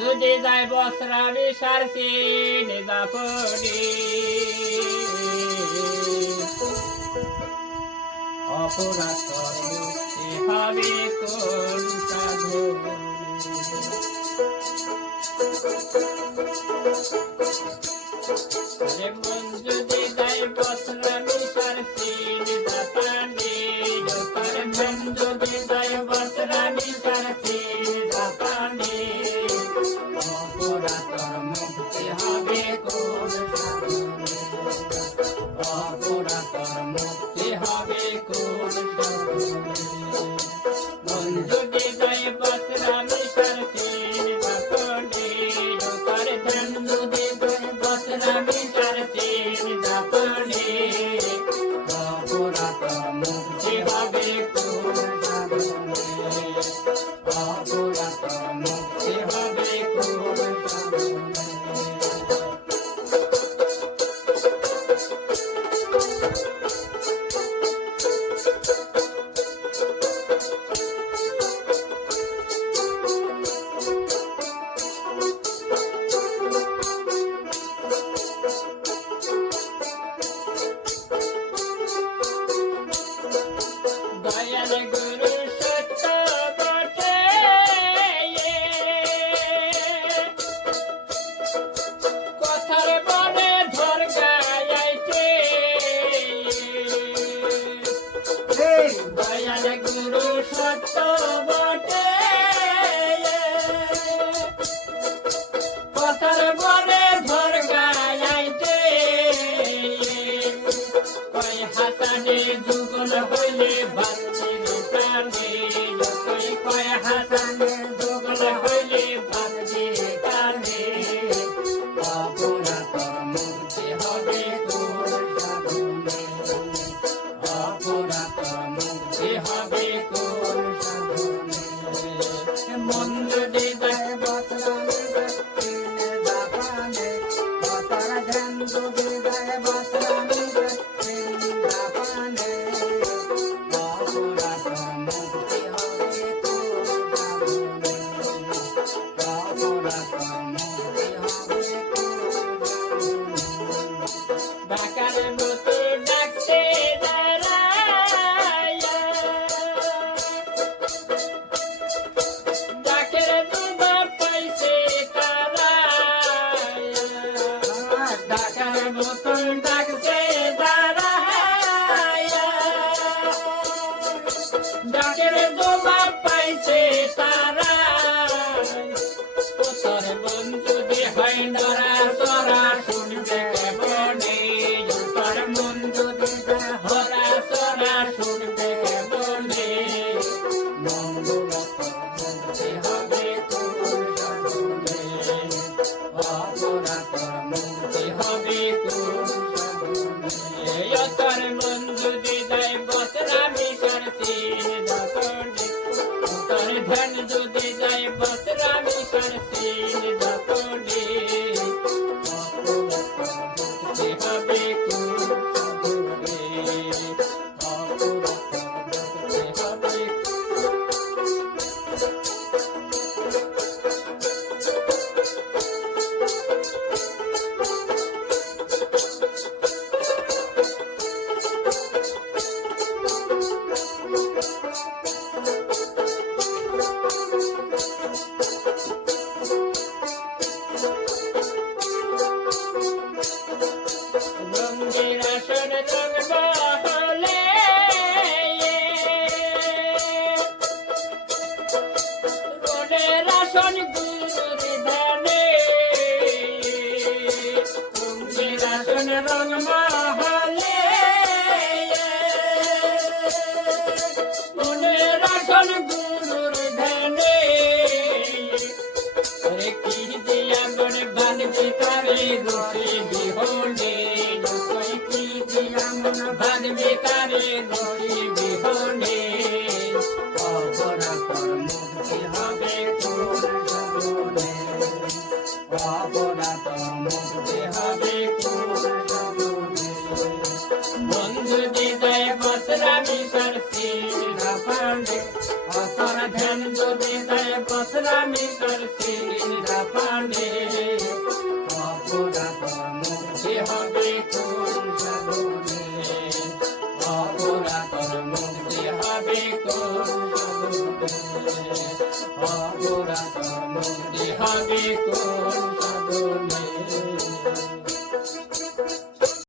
যদি যায় বসরানি সারসি নিজাপনি অপরাধ মুক্তি হবে কোন সাধনে মন যদি যায় বসরানি সারসি নিজাপনি মন যদি যায় বসরানি সারসি নিজাপনি অপরাধ মুক্তি হবে কোন সাধনে অপরাধ মুক্তি হবে কোন সাধনে মন যদি যায় বসরানি সারসি নিজাপনি ধন যদি যায় বসরানি সারসি নিজাপনি অপরাধ মুক্তি হবে কোন সাধনে অপরাধ মুক্তি হবে কোন সাধনে দয়াল গুরু সত্য বটে কথার বলে ধর গাইতে দয়াল গুরু সত্য বটে কথার বলে ধর গাইতে কয় হাসানে যুগল হইলে কয় হাসানে যুগল হইলে ভাবি কানে অপরাধ মুক্তি হবে কোন সাধনে অপরাধ মুক্তি হবে কোন সাধনে মন যদি যায় বসরানি জাপানে কথার ধ্যান যদি যায় বসরানি জাপানে অপরাধ মুক্তি হবে কোন সাধনে অপরাধ মুক্তি হবে কোন সাধনে ডাকার মতো ডাকছে দাঁড়াইয়া ডাকের জবাব পাইছে তারাইয়া ডাকার মতো ডাকছে দাঁড়াইয়া ডাকের জবাব পাইছে তারা তোর মন যদি হয় নরা সরা শুনবে কেমনে তোর মন যদি হরা সরা শুনবে কেমনে মঙ্গল মুক্তি হবে কোন সাধনে অপরাধ মুক্তি হবে কোন সাধনে তোর মন যদি যায় বসরানি সারসি নিজাপনি তোর ধন যদি যায় বসরানি সারসি নিজাপনি মুক্তি হবে কোন সাধনে অপরাধ মুক্তি হবে রঙ্গের আসন রঙ বহলে রোডের আসন গুরুর ধ্যানে রঙ্গের আসন রঙ মহলে রোডের আসন গুরুর ধ্যানে কি দিয়া মনে বাঁধবি তারে রসি বিহনে কি দিয়া মনে বাঁধবি তারে রসি বিহনে অপরাধ মুক্তি হবে কোন সাধনে হবে কোন সাধনে, অপরাধর মুক্তি হবে কোন সাধনে, অপরাধর মুক্তি হবে কোন